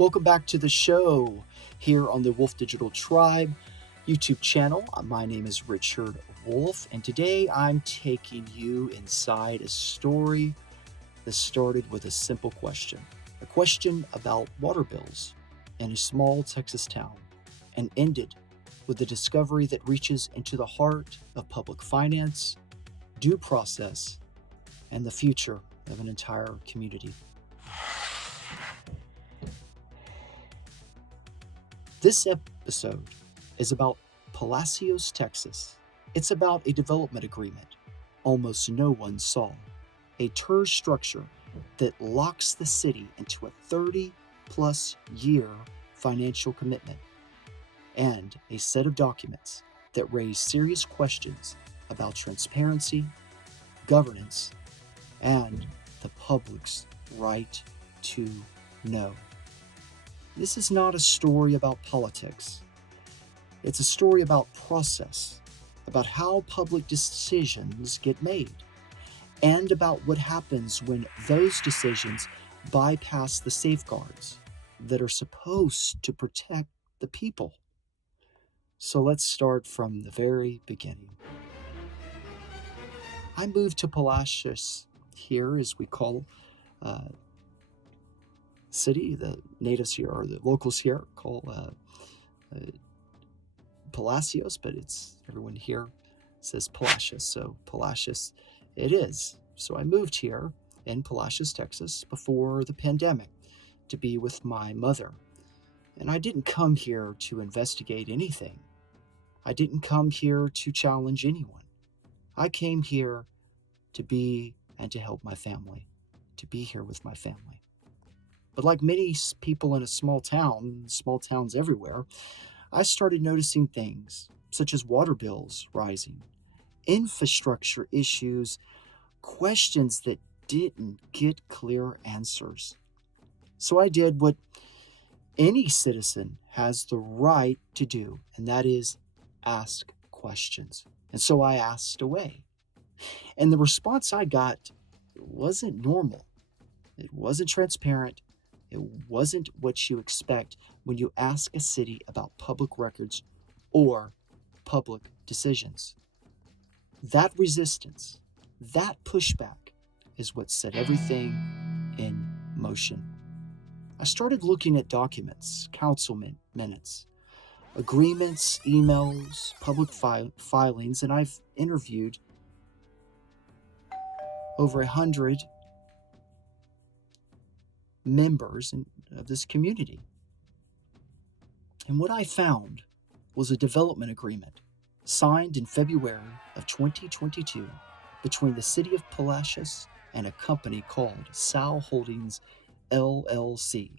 Welcome back to the show here on the Wolf Digital Tribe YouTube channel. My name is Richard Wolf, and today I'm taking you inside a story that started with a simple question. A question about water bills in a small Texas town, and ended with the discovery that reaches into the heart of public finance, due process, and the future of an entire community. This episode is about Palacios, Texas. It's about a development agreement almost no one saw, a TIRZ structure that locks the city into a 30-plus year financial commitment, and a set of documents that raise serious questions about transparency, governance, and the public's right to know. This is not a story about politics. It's a story about process, about how public decisions get made, and about what happens when those decisions bypass the safeguards that are supposed to protect the people. So let's start from the very beginning. I moved to Palacios here, as we call city. The natives here, or the locals here, call Palacios, but everyone here says Palacios, so Palacios it is. So I moved here in Palacios, Texas, before the pandemic to be with my mother. And I didn't come here to investigate anything. I didn't come here to challenge anyone. I came here to be and to help my family, to be here with my family. But like many people in a small town, small towns everywhere, I started noticing things such as water bills rising, infrastructure issues, questions that didn't get clear answers. So I did what any citizen has the right to do, and that is ask questions. And so I asked away. And the response I got wasn't normal. It wasn't transparent. It wasn't what you expect when you ask a city about public records or public decisions. That resistance, that pushback, is what set everything in motion. I started looking at documents, council minutes, agreements, emails, public filings, and I've interviewed over 100 members of this community. And what I found was a development agreement signed in February of 2022 between the city of Palacios and a company called SAL Holdings, LLC.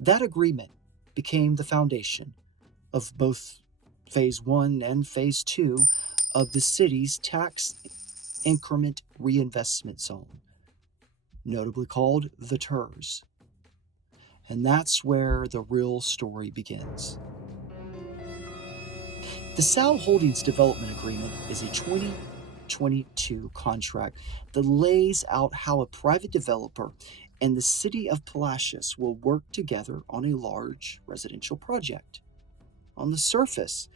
That agreement became the foundation of both Phase 1 and Phase 2 of the city's tax increment reinvestment zone, notably called the TIRZ. And that's where the real story begins. The SAL Holdings Development Agreement is a 2022 contract that lays out how a private developer and the city of Palacios will work together on a large residential project. On the surface,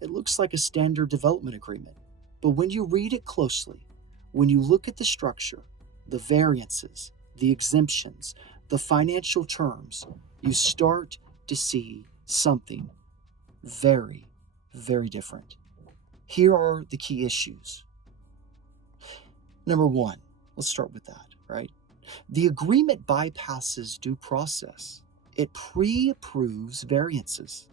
it looks like a standard development agreement, but when you read it closely, when you look at the structure, the variances, the exemptions, the financial terms, you start to see something very, very different. Here are the key issues. Number one, let's start with that, right? The agreement bypasses due process. It pre-approves variances.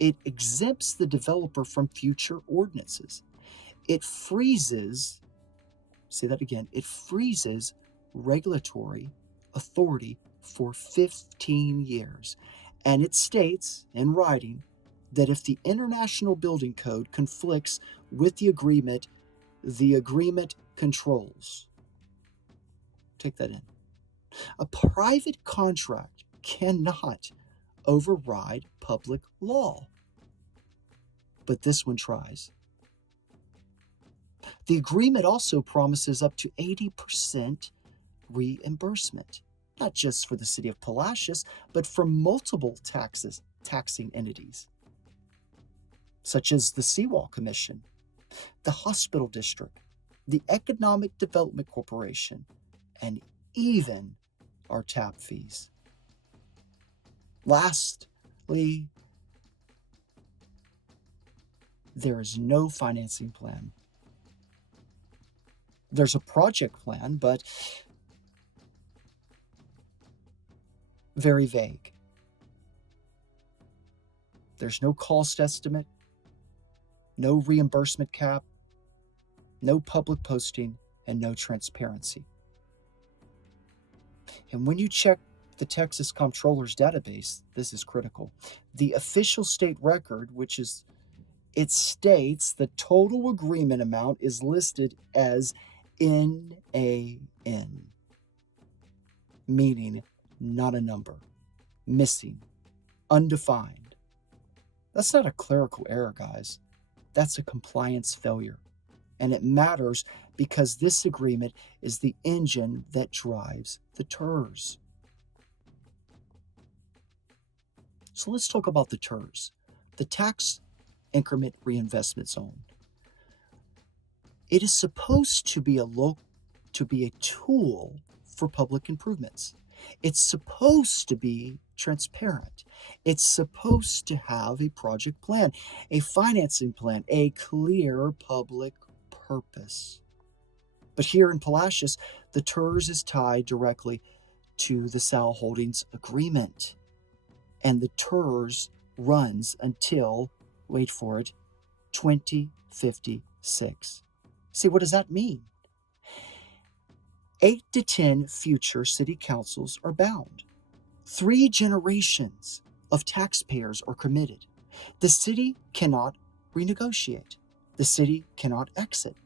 It exempts the developer from future ordinances. It freezes, say that again, it freezes regulatory authority for 15 years. And it states in writing that if the International Building Code conflicts with the agreement controls. Take that in. A private contract cannot override public law, but this one tries. The agreement also promises up to 80% reimbursement. not just for the city of Palacios, but for multiple taxing entities, such as the Seawall Commission, the Hospital District, the Economic Development Corporation, and even our tap fees. Lastly, there is no financing plan. There's a project plan, but very vague. There's no cost estimate, no reimbursement cap, no public posting, and no transparency. And when you check the Texas Comptroller's database, this is critical. The official state record, it states the total agreement amount is listed as NAN, meaning not a number, missing, undefined. That's not a clerical error, guys. That's a compliance failure. And it matters because this agreement is the engine that drives the TIRZ. So let's talk about the TIRZ, the Tax Increment Reinvestment Zone. It is supposed to be a tool for public improvements. It's supposed to be transparent. It's supposed to have a project plan, a financing plan, a clear public purpose. But here in Palacios, the TIRZ is tied directly to the SAL Holdings agreement. And the TIRZ runs until, wait for it, 2056. See, what does that mean? 8 to 10 future city councils are bound. 3 generations of taxpayers are committed. The city cannot renegotiate. The city cannot exit.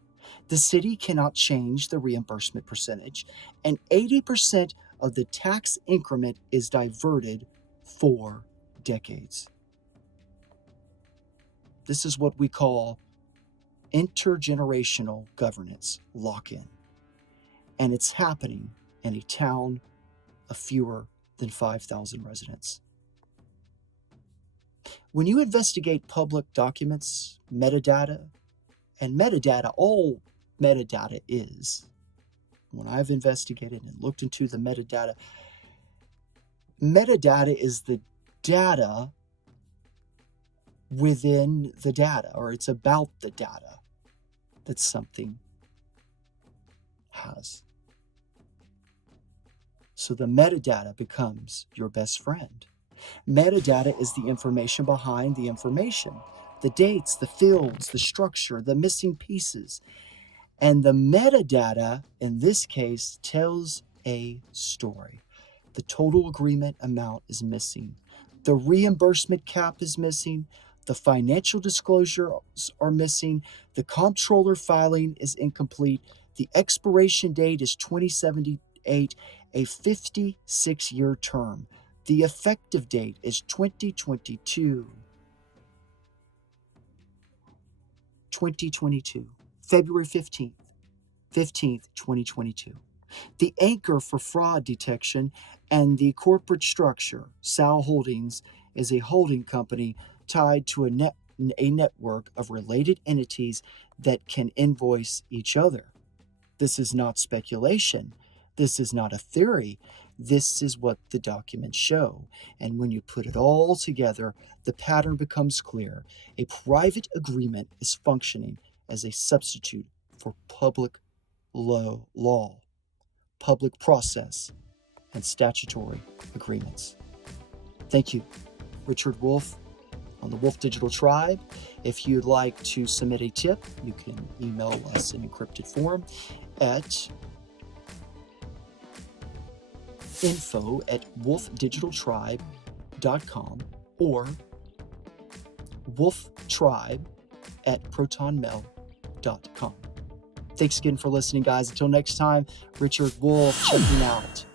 The city cannot change the reimbursement percentage, and 80% of the tax increment is diverted for decades. This is what we call intergenerational governance lock-in. And it's happening in a town of fewer than 5,000 residents. When you investigate public documents, metadata, all metadata is, when I've investigated and looked into the metadata is the data within the data, or it's about the data that something has. So the metadata becomes your best friend. Metadata is the information behind the information, the dates, the fields, the structure, the missing pieces. And the metadata, in this case, tells a story. The total agreement amount is missing. The reimbursement cap is missing. The financial disclosures are missing. The comptroller filing is incomplete. The expiration date is 2078, a 56-year term. The effective date is 2022, February 15th, 2022. The anchor for fraud detection and the corporate structure, SAL Holdings, is a holding company tied to a network of related entities that can invoice each other. This is not speculation. This is not a theory. This is what the documents show. And when you put it all together, the pattern becomes clear. A private agreement is functioning as a substitute for public law, public process, and statutory agreements. Thank you, Richard Wolf on the Wolf Digital Tribe. If you'd like to submit a tip, you can email us in encrypted form at info@wolfdigitaltribe.com or wolftribe@protonmail.com. Thanks again for listening, guys. Until next time, Richard Wolf checking out.